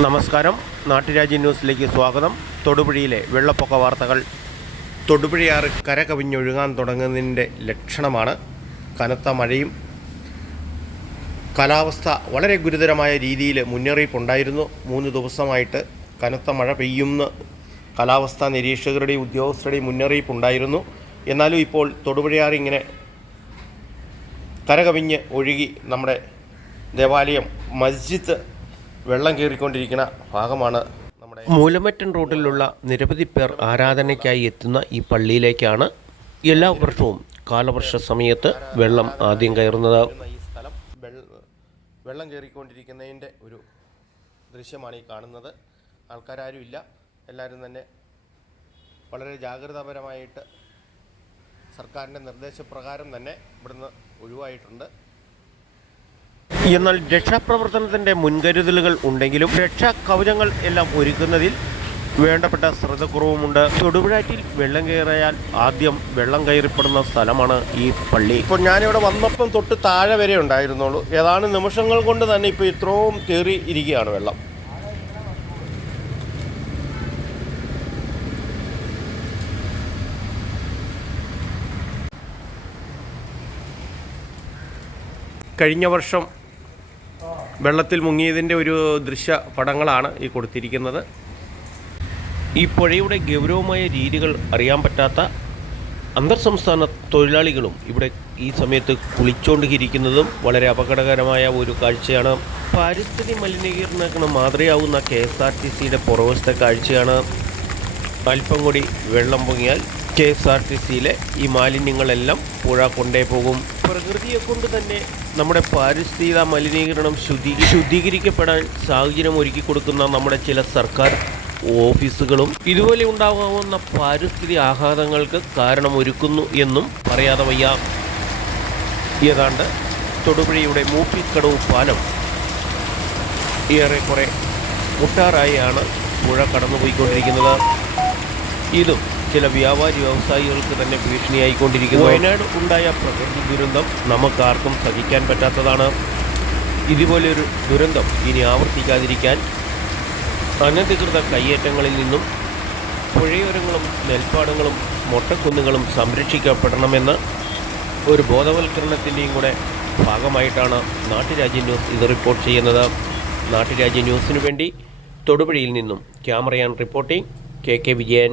നമസ്കാരം. നാട്ടുരാജ്യ ന്യൂസിലേക്ക് സ്വാഗതം. തൊടുപുഴയിലെ വെള്ളപ്പൊക്ക വാർത്തകൾ. തൊടുപുഴയാറ് കര കവിഞ്ഞൊഴുകാൻ തുടങ്ങുന്നതിന്റെ ലക്ഷണമാണ് കനത്ത മഴയും. കാലാവസ്ഥ വളരെ ഗുരുതരമായ രീതിയിൽ മുന്നറിയിപ്പുണ്ടായിരുന്നു. മൂന്ന് ദിവസമായിട്ട് കനത്ത മഴ പെയ്യുന്ന കാലാവസ്ഥാ നിരീക്ഷകരുടെയും ഉദ്യോഗസ്ഥരുടെയും മുന്നറിയിപ്പുണ്ടായിരുന്നു. എന്നാലും ഇപ്പോൾ തൊടുപുഴയാറ് ഇങ്ങനെ കരകവിഞ്ഞ് ഒഴുകി നമ്മുടെ ദേവാലയം മസ്ജിദ് വെള്ളം കയറിക്കൊണ്ടിരിക്കുന്ന ഭാഗമാണ് നമ്മുടെ മൂലമറ്റൻ റോഡിലുള്ള നിരവധി പേർ ആരാധനയ്ക്കായി എത്തുന്ന ഈ പള്ളിയിലേക്കാണ് എല്ലാ വർഷവും കാലവർഷ സമയത്ത് വെള്ളം ആദ്യം കയറുന്നത്. ഈ സ്ഥലം വെള്ളം കയറിക്കൊണ്ടിരിക്കുന്നതിന്റെ ഒരു ദൃശ്യമാണ് ഈ കാണുന്നത്. ആൾക്കാരും ഇല്ല. എല്ലാവരും തന്നെ വളരെ ജാഗ്രതാപരമായിട്ട് സർക്കാരിന്റെ നിർദ്ദേശപ്രകാരം തന്നെ ഇവിടുന്ന് ഒഴിവായിട്ടുണ്ട്. എന്നാൽ രക്ഷാപ്രവർത്തനത്തിന്റെ മുൻകരുതലുകൾ ഉണ്ടെങ്കിലും രക്ഷാ കവചങ്ങൾ എല്ലാം ഒരുക്കുന്നതിൽ വേണ്ടപ്പെട്ട ശ്രദ്ധക്കുറവുമുണ്ട്. തൊടുപുഴാറ്റിൽ വെള്ളം കയറിയാൽ ആദ്യം വെള്ളം കയറിപ്പെടുന്ന സ്ഥലമാണ് ഈ പള്ളി. ഇപ്പോൾ ഞാനിവിടെ വന്നപ്പം തൊട്ട് താഴെ വരെ ഉണ്ടായിരുന്നുള്ളൂ. ഏതാണ് നിമിഷങ്ങൾ കൊണ്ട് തന്നെ ഇപ്പോൾ ഇത്രയും കയറി ഇരിക്കുകയാണ് വെള്ളം. കഴിഞ്ഞ വർഷം വെള്ളത്തിൽ മുങ്ങിയതിന്റെ ഒരു ദൃശ്യ പടങ്ങളാണ് ഈ കൊടുത്തിരിക്കുന്നത്. ഈ പുഴയുടെ ഗൗരവമായ രീതികൾ അറിയാൻ പറ്റാത്ത അന്തർ സംസ്ഥാന തൊഴിലാളികളും ഇവിടെ ഈ സമയത്ത് കുളിച്ചുകൊണ്ടിരിക്കുന്നതും വളരെ അപകടകരമായ ഒരു കാഴ്ചയാണ്. പാരിസ്ഥിതി മലിനീകരണത്തിന് മാതൃകയാവുന്ന കെ എസ് ആർ ടി സിയുടെ പുറവശത്തെ കാഴ്ചയാണ്. അല്പം കൂടി വെള്ളം പൊങ്ങിയാൽ കെ എസ് ആർ ടി സിയിലെ ഈ മാലിന്യങ്ങളെല്ലാം പുഴ കൊണ്ടേ പോകും. പ്രകൃതിയെ കൊണ്ട് തന്നെ നമ്മുടെ പാരിസ്ഥിതിക മലിനീകരണം ശുദ്ധീ ശുദ്ധീകരിക്കപ്പെടാൻ സാഹചര്യം ഒരുക്കി കൊടുക്കുന്ന നമ്മുടെ ചില സർക്കാർ ഓഫീസുകളും ഇതുപോലെ ഉണ്ടാകാവുന്ന പാരിസ്ഥിതിക ആഘാതങ്ങൾക്ക് കാരണമൊരുക്കുന്നു എന്നും പറയാതെ വയ്യ. ഏതാണ്ട് തൊടുപുഴയുടെ മൂപ്പിക്കടവ് പാലം ഏറെക്കുറെ മുട്ടാറായാണ് പുഴ കടന്നുപോയിക്കൊണ്ടിരിക്കുന്നത്. ഇതും ചില വ്യാപാരി വ്യവസായികൾക്ക് തന്നെ ഭീഷണിയായിക്കൊണ്ടിരിക്കുന്നു. വയനാട് ഉണ്ടായ പ്രകൃതി ദുരന്തം നമുക്കാർക്കും സഹിക്കാൻ പറ്റാത്തതാണ്. ഇതുപോലൊരു ദുരന്തം ഇനി ആവർത്തിക്കാതിരിക്കാൻ അനധികൃത കയ്യേറ്റങ്ങളിൽ നിന്നും പുഴയോരങ്ങളും നെൽപ്പാടങ്ങളും മൊട്ടക്കുന്നുകളും സംരക്ഷിക്കപ്പെടണമെന്ന് ഒരു ബോധവൽക്കരണത്തിന്റെയും കൂടെ ഭാഗമായിട്ടാണ് നാട്ടുരാജ്യ ന്യൂസ് ഇത് റിപ്പോർട്ട് ചെയ്യുന്നത്. നാട്ടുരാജ്യ ന്യൂസിനു വേണ്ടി തൊടുപുഴയിൽ നിന്നും cameraman reporting K K Vijayan.